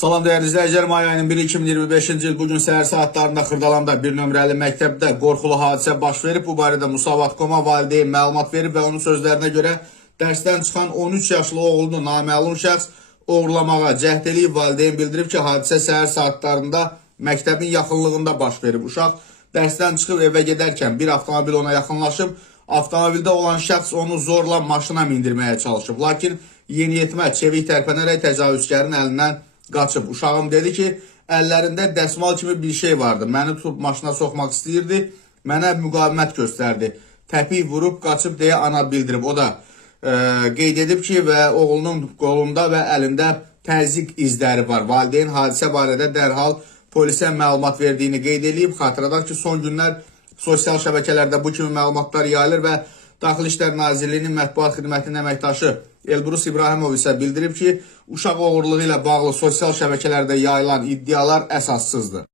Salam değerli izləyicilər, may ayının 1-i 2025-ci il bugün səhər saatlarında Xırdalanda bir nömrəli məktəbdə qorxulu hadisə baş verib. Bu barədə Musavat.com-a valideyn məlumat verib və onun sözlərinə görə dərsdən çıxan 13 yaşlı oğlunu naməlum şəxs oğurlamağa cəhd eləyib. Valideyn bildirib ki, hadisə səhər saatlarında məktəbin yaxınlığında baş verib. Uşaq dərsdən çıxıb evə gedərkən bir avtomobil ona yaxınlaşıb. Avtomobildə olan şəxs onu zorla maşına mindirməyə çalışıb. Lakin yeniyetmə çevik tərpənərək təcavüzkarın əlindən qaçıb. Uşağım dedi ki, əllərində dəsmal kimi bir şey vardı. Məni tutub maşına soxmaq istəyirdi. Mənə müqavimət göstərdi. Təpik vurub qaçıb deyə ana bildirib. O da qeyd edib ki, və oğlunun qolunda və əlində təzyiq izləri var. Valideyn hadisə barədə dərhal polisə məlumat verdiyini qeyd edib. Xatırladaq ki, son günlər sosial şəbəkələrdə bu kimi məlumatlar yayılır və Daxili İşlər Nazirliyinin mətbuat xidmətinin əməkdaşı Elbrus İbrahimov isə bildirib ki, uşaq oğurluğu ilə bağlı sosial şəbəkələrdə yayılan iddialar əsassızdır.